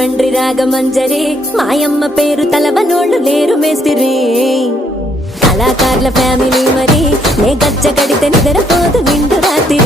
రాజమండ్రి రాగమంజరి మాయమ్మ పేరు తలవనోళ్ళు లేరు మేస్తిరి కళాకారుల ఫ్యామిలీ మరి నే గజ్జ కడితే నిద్రపోదు నిండు రాత్రి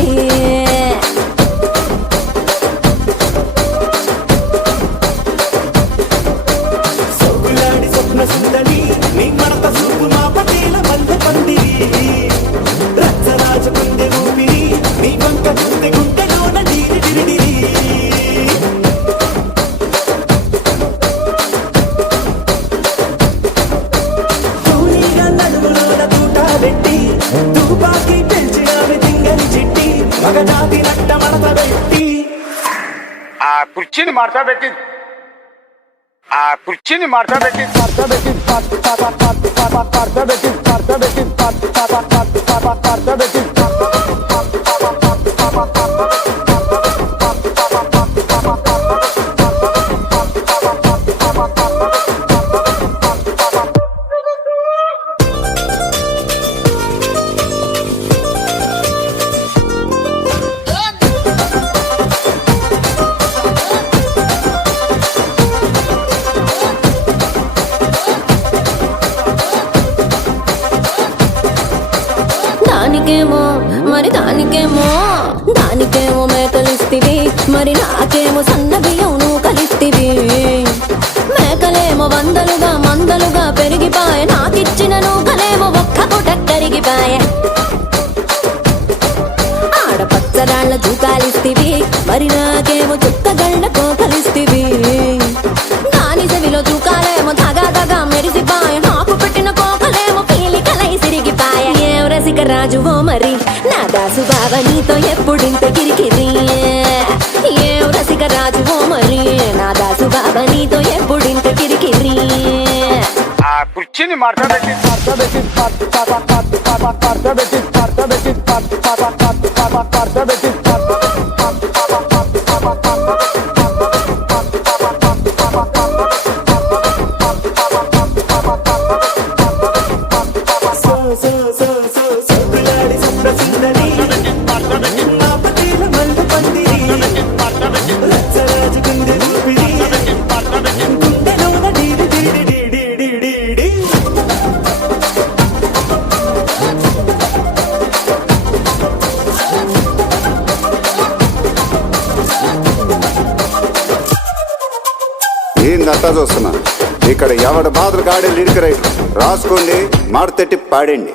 కుర్చీని మార్చా పెట్టి కుర్చీని మార్చా పెట్టి దానికేమో మేకలిస్తివి మరి నాకేమో సన్న బియ్యం నువ్వు కలిస్తివి మేకలేమో వందలుగా మందలుగా పెరిగిపాయ నాకిచ్చిన నూకలేమో ఒక్క పూట కరిగిపాయ ఆడపచ్చరాళ్ళ జూకాలిస్తివి మరి నాకేమో చుక్కగళ్ళ కోకలిస్తివి దాని చెవిలో జూకాలేమో దగా దగా మెరిసిపాయ నాకు పెట్టిన కోకలేమో పీలికలై సిరిగిపాయ ఏం రసిక రాజువో మరి నా దాసు బాబా నీతో ఎప్పుడింత కిరికిరి ఏం రసిక రాజువో మరి నా దాసు బాబా నీతో ఎప్పుడింత కిరికిరి కుర్చీని మార్చా పెట్టి ఏందంతా చూస్తున్నా ఇక్కడ ఎవడ బాధలు గాడే లిరిక్ రైటర్ రాసుకోండి మాడతెట్టి పాడండి.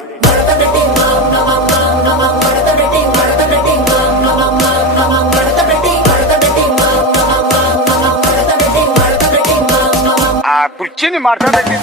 కుర్చీని మార్చా పెట్టి